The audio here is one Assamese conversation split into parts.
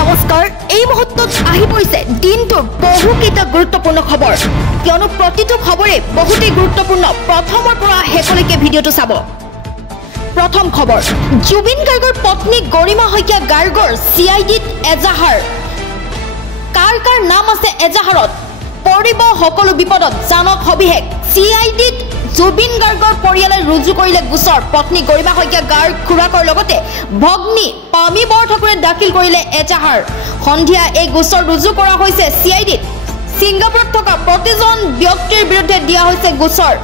নমস্কাৰ এই মুহূৰ্তত আহি পৰিছে দিনটোৰ বহুকেইটা গুৰুত্বপূৰ্ণ খবৰ কিয়নো প্ৰতিটো খবৰে বহুতেই গুৰুত্বপূৰ্ণ প্ৰথমৰ পৰা শেষলৈকে ভিডিঅটো চাব প্ৰথম খবৰ জুবিন গাৰ্গৰ পত্নী গৰিমা শইকীয়া গাৰ্গৰ সিআইডিত এজাহাৰ কাৰ নাম আছে এজাহাৰত পৰিব সকলো বিপদত জানক সবিশেষ সিআইডিত জুবিন গাৰ্গৰ পৰিয়ালে ৰুজু কৰিলে গোচৰ পত্নী গৰিমা শইকীয়া গাৰ্গ খুৰাকৰ লগতে ভগ্নী পামি বৰঠাকুৰে দাখিল কৰিলে এজাহাৰ সন্ধিয়া এই গোচৰ ৰুজু কৰা হৈছে সিআইডিত সিংগাপুৰত থকা প্ৰতিজন ব্যক্তিৰ বিৰুদ্ধে দিয়া হৈছে গোচৰ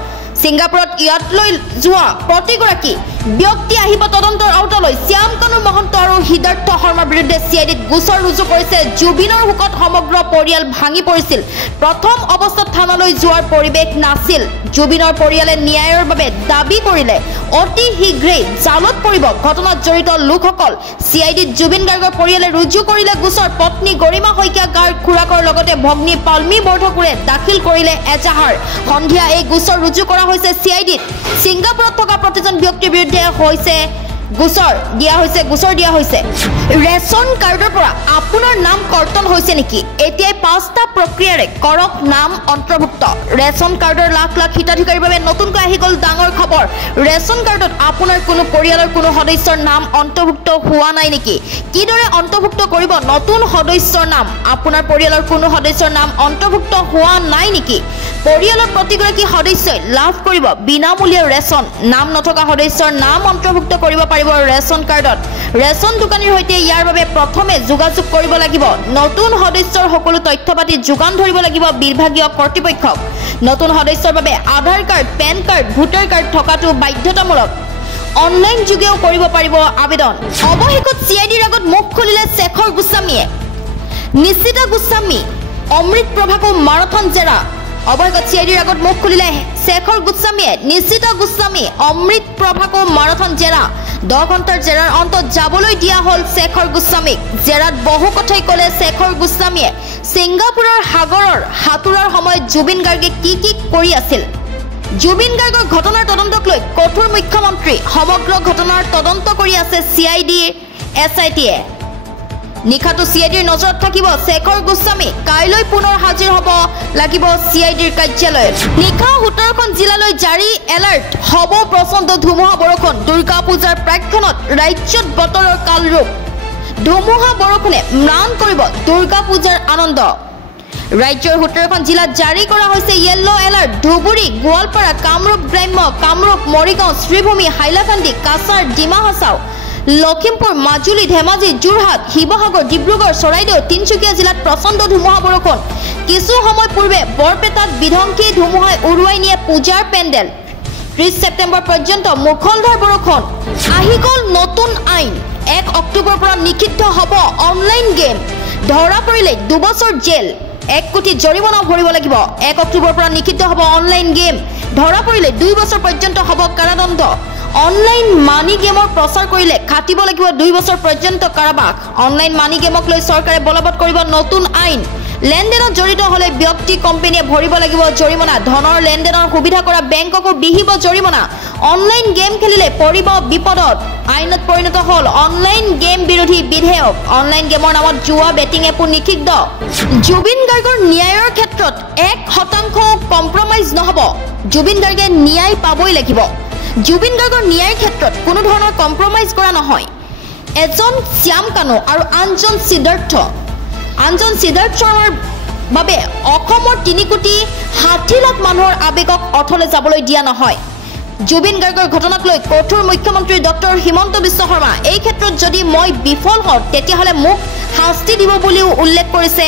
সিংগাপুৰত ইয়াতলৈ যোৱা প্ৰতিগৰাকী ব্যক্তি আহিব তদন্তৰ আওতালৈ শ্যাম কানু মহন্ত আৰু হিদাৰ্থ শৰ্মাৰ বিৰুদ্ধে সিআইডিত গোচৰ ৰুজু কৰিছে জুবিনৰ হুকত সমগ্ৰ পৰিয়াল ভাঙি পৰিছিল প্ৰথম অৱস্থাত থানালৈ যোৱাৰ পৰিৱেশ নাছিল জুবিনৰ পৰিয়ালে ন্যায়ৰ বাবে দাবী কৰিলে অতি শীঘ্ৰেই জালত পৰিব ঘটনাত জড়িত লোকসকল সিআইডিত জুবিন গাৰ্গৰ পৰিয়ালে ৰুজু কৰিলে গোচৰ পত্নী গৰিমা শইকীয়া গাৰ্গ খুৰাকৰ লগতে ভগ্নী পালমি বৰঠাকুৰে দাখিল কৰিলে এজাহাৰ সন্ধিয়া এই গোচৰ ৰুজু কৰা হৈছে সিআইডিত সিংগাপুৰত থকা প্ৰতিজন ব্যক্তিৰ বিৰুদ্ধে হৈছে গোচৰ দিয়া হৈছে ৰেচন কাৰ্ডৰ পৰা আপোনাৰ নাম কৰ্তন হৈছে নেকি এতিয়া পাঁচটা প্ৰক্ৰিয়াৰে কৰক নাম অন্তৰ্ভুক্ত ৰেচন কাৰ্ডৰ লাখ লাখ হিতাধিকাৰীৰ বাবে নতুনকৈ আহি গ'ল ডাঙৰ খবৰ ৰেচন কাৰ্ডত আপোনাৰ কোনো পৰিয়ালৰ কোনো সদস্যৰ নাম অন্তৰ্ভুক্ত হোৱা নাই নেকি কিদৰে অন্তৰ্ভুক্ত কৰিব নতুন সদস্যৰ নাম আপোনাৰ পৰিয়ালৰ কোনো সদস্যৰ নাম অন্তৰ্ভুক্ত হোৱা নাই নেকি পৰিয়ালৰ প্ৰতিগৰাকী সদস্যই লাভ কৰিব বিনামূলীয়া ৰেচন নাম নথকা সদস্যৰ নাম অন্তৰ্ভুক্ত কৰিব পাৰিব ৰেচন কাৰ্ডত ৰেচন দোকানীৰ সৈতে ইয়াৰ বাবে প্ৰথমে যোগাযোগ কৰিব লাগিব নতুন সদস্যৰ সকলো তথ্যপাতি যোগান ধৰিব লাগিব বিভাগীয় কৰ্তৃপক্ষক নতুন সদস্যৰ বাবে Aadhaar card PAN card voter card থকাটো বাধ্যতামূলক অনলাইন যোগেও কৰিব পাৰিব আবেদন অৱশেষত সিআইডিৰ আগত মুখ খুলিলে শেখৰ গোস্বামীয়ে নিশ্চিতা গোস্বামী অমৃত প্ৰভাকো মাৰাথন জেৰা অৱশেষত সিআইডিৰ আগত মুখ খুলিলে শেখৰ গোস্বামীয়ে নিশ্চিতা গোস্বামী অমৃত প্ৰভাকো মাৰাথন জেৰা 10 ঘণ্টাৰ জেৰাৰ অন্তত যাবলৈ দিয়া হল শেখৰ গোস্বামীক জেৰাত বহু কথাই ক'লে শেখৰ গোস্বামীয়ে সিংগাপুৰৰ সাগৰৰ হাতুৰাৰ সময়ত জুবিন গাৰ্গে কি কৰি আছিল জুবিন গাৰ্গৰ ঘটনাৰ তদন্তক লৈ কঠোৰ মুখ্যমন্ত্ৰী সমগ্ৰ ঘটনাৰ তদন্ত কৰি আছে সিআইডি এছআইটিয়ে নিখাটো সিআইডিৰ নজৰত থাকিব শেখৰ গোস্বামী কাইলৈ পুনৰ হাজিৰ হ'ব লাগিব সিআইডিৰ কাৰ্যালয়ত নিখা 17খন জিলালৈ জাৰি এলাৰ্ট হ'ব প্ৰচণ্ড ধুমুহা বৰষুণ দুৰ্গা পূজাৰ প্ৰাক্ষণত ৰাজ্যত বতৰৰ কালৰূপ ধুমুহা বৰষুণে ম্লান কৰিব দুৰ্গা পূজাৰ আনন্দ ৰাজ্যৰ 17খন জিলাত জাৰি কৰা হৈছে য়েল্লো এলাৰ্ট ধুবুৰী গোৱালপাৰা কামৰূপ গ্ৰাম্য কামৰূপ মৰিগাঁও শ্ৰীভূমি হাইলাকান্দি কাছাৰ ডিমা হাছাও লখিমপুৰ মাজুলী ধেমাজি যোৰহাট শিৱসাগৰ ডিব্ৰুগড় চৰাইদেউ তিনিচুকীয়া জিলাত প্ৰচণ্ড ধুমুহা বৰষুণ কিছু সময় পূৰ্বে বৰপেটাত বিধ্বংসী ধুমুহাই উৰুৱাই নিয়ে পূজাৰ পেণ্ডেল 30 ছেপ্টেম্বৰ পৰ্যন্ত মুখলধাৰ বৰষুণ আহি গ'ল নতুন আইন 1 অক্টোবৰৰ পৰা নিষিদ্ধ হ'ব অনলাইন গেম ধৰা পৰিলে 2 বছৰ জেল 1 কোটি জৰিমনা ভৰিব লাগিব 1 অক্টোবৰৰ পৰা নিষিদ্ধ হ'ব অনলাইন গেম ধৰা পৰিলে 2 বছৰ পৰ্যন্ত হ'ব কাৰাদণ্ড অনলাইন মানি গেমৰ প্ৰচাৰ কৰিলে খাটিব লাগিব 2 বছৰ পৰ্যন্ত কাৰাবাস অনলাইন মানি গেমক লৈ চৰকাৰে বলবৎ কৰিব নতুন আইন লেনদেনত জড়িত হলে ব্যক্তি কোম্পানীয়ে ভৰিব লাগিব জৰিমনা ধনৰ লেনদেনৰ সুবিধা কৰা বেংককো বিহিব জৰিমনা অনলাইন গেম খেলিলে পৰিব বিপদত আইনত পৰিণত হল অনলাইন গেম বিৰোধী বিধেয়ক অনলাইন গেমৰ নামত জুৱা বেটিং এপো নিষিদ্ধ জুবিন গাৰ্গৰ ন্যায়ৰ ক্ষেত্ৰত 1% কম্প্ৰমাইজ নহব জুবিন গাৰ্গে ন্যায় পাবই লাগিব জুবিন গাৰ্গৰ ন্যায়ৰ ক্ষেত্ৰত কোনো ধৰণৰ কম্প্ৰমাইজ কৰা নহয় এজন শ্যাম কানু আৰু আনজন সিদ্ধাৰ্থ শৰ্মাৰ বাবে অসমৰ 3 কোটি 60 লাখ মানুহৰ আবেগক অথলে যাবলৈ দিয়া নহয় জুবিন গাৰ্গৰ ঘটনাক লৈ কঠোৰ মুখ্যমন্ত্ৰী ডক্টৰ হিমন্ত বিশ্ব শৰ্মা এই ক্ষেত্ৰত যদি মই বিফল হওঁ তেতিয়াহ'লে মোক শাস্তি দিব বুলিও উল্লেখ কৰিছে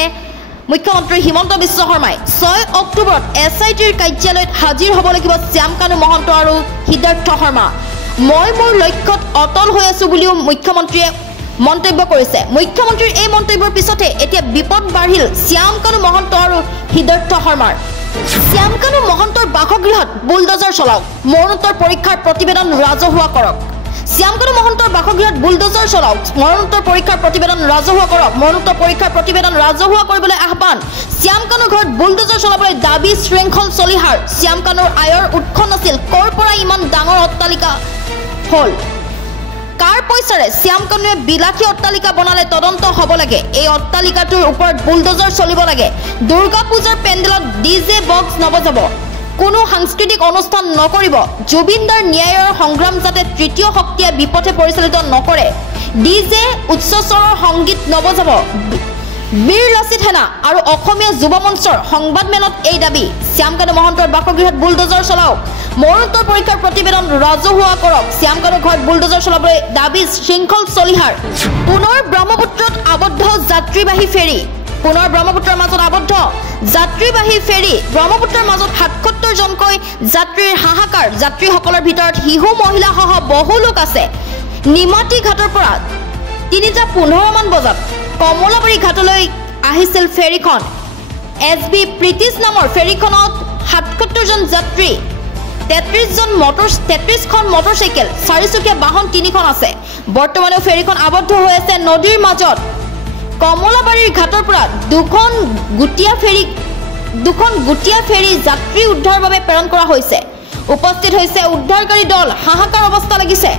মুখ্যমন্ত্ৰী হিমন্ত বিশ্ব শৰ্মাই 6 অক্টোবৰত এছআইটিৰ কাৰ্যালয়ত হাজিৰ হ'ব লাগিব শ্যাম কানু মহন্ত আৰু হিদাৰ্থ শৰ্মা মই মোৰ লক্ষ্যত অটল হৈ আছো বুলিও মুখ্যমন্ত্ৰীয়ে মন্তব্য কৰিছে মুখ্যমন্ত্ৰীৰ এই মন্তব্যৰ পিছতে এতিয়া বিপদ বাঢ়িল শ্যাম কানু মহন্ত আৰু হিদাৰ্থ শৰ্মাৰ শ্যাম কানু মহন্তৰ বাসগৃহত বুলডোজাৰ চলাওক মৰণোত্তৰ পৰীক্ষাৰ প্ৰতিবেদন ৰাজহুৱা কৰক শ্যাম কানু মহন্তৰ বাসগৃহত বুলডোজাৰ চলাওক মৰণোত্তৰ পৰীক্ষাৰ প্ৰতিবেদন ৰাজহুৱা কৰক মৰণোত্তৰ পৰীক্ষাৰ প্ৰতিবেদন ৰাজহুৱা কৰিবলৈ আহ্বান শ্যাম কানুৰ ঘৰত বুলডোজাৰ চলাবলৈ দাবী শৃংখল চলিহাৰ শ্যাম কানুৰ আয়ৰ উৎস নাছিল ক'ৰ পৰা ইমান ডাঙৰ অট্টালিকা হ'ল কাৰ পইচাৰে শ্যামকানুৱে বিলাসী অট্টালিকা বনালে তদন্ত হ'ব লাগে। এই অট্টালিকাটোৰ ওপৰত বুলডোজাৰ চলিব লাগে। দুৰ্গা পূজাৰ পেণ্ডেলত ডিজে বক্স নবজাব। কোনো সাংস্কৃতিক অনুষ্ঠান নকৰিব। জুবিনদাৰ ন্যায়ৰ সংগ্ৰাম যাতে তৃতীয় শক্তিয়ে বিপথে পৰিচালিত নকৰে। ডিজে উচ্চস্বৰৰ সংগীত নবজাব। বীৰ লাচিত সেনা আৰু অসমীয়া যুৱ মঞ্চৰ সংবাদমেলত এই দাবী। শ্যামকানু মহন্তৰ বাসগৃহত বুলডোজাৰ চলাওক। মৰণোত্তৰ পৰীক্ষাৰ প্ৰতিবেদন ৰাজহুৱা কৰক। শ্যামকানুৰ ঘৰত বুলডোজাৰ চলাবলৈ দাবী শৃংখল চলিহাৰ। পুনৰ ব্ৰহ্মপুত্ৰত আবদ্ধ যাত্ৰীবাহী ফেৰী। পুনৰ ব্ৰহ্মপুত্ৰৰ মাজত আবদ্ধ যাত্ৰীবাহী ফেৰী। ব্ৰহ্মপুত্ৰৰ মাজত ৭৭ জনকৈ যাত্ৰীৰ হাহাকাৰ। যাত্ৰীসকলৰ ভিতৰত শিশু মহিলাসহ বহু লোক আছে। নিমাতী ঘাটৰ পৰা ৩:১৫ মান বজাত কমলাবাৰী ঘাটলৈ আহিছিল ফেৰীখন। SB প্ৰীতিশ নামৰ ফেৰীখনত ৭৭ জন যাত্ৰী, ৩৩খন মটৰচাইকেল, ৪চকীয়া বাহন ৩খন আছে। বৰ্তমানেও ফেৰীখন আবদ্ধ হৈ আছে নদীৰ মাজত। কমলাবাৰীৰ ঘাটৰ পৰা দুখন গুটীয়া ফেৰী যাত্ৰী উদ্ধাৰৰ বাবে প্ৰেৰণ কৰা হৈছে। উপস্থিত হৈছে উদ্ধাৰকাৰী দল। হাহাকাৰ অৱস্থা লাগিছে।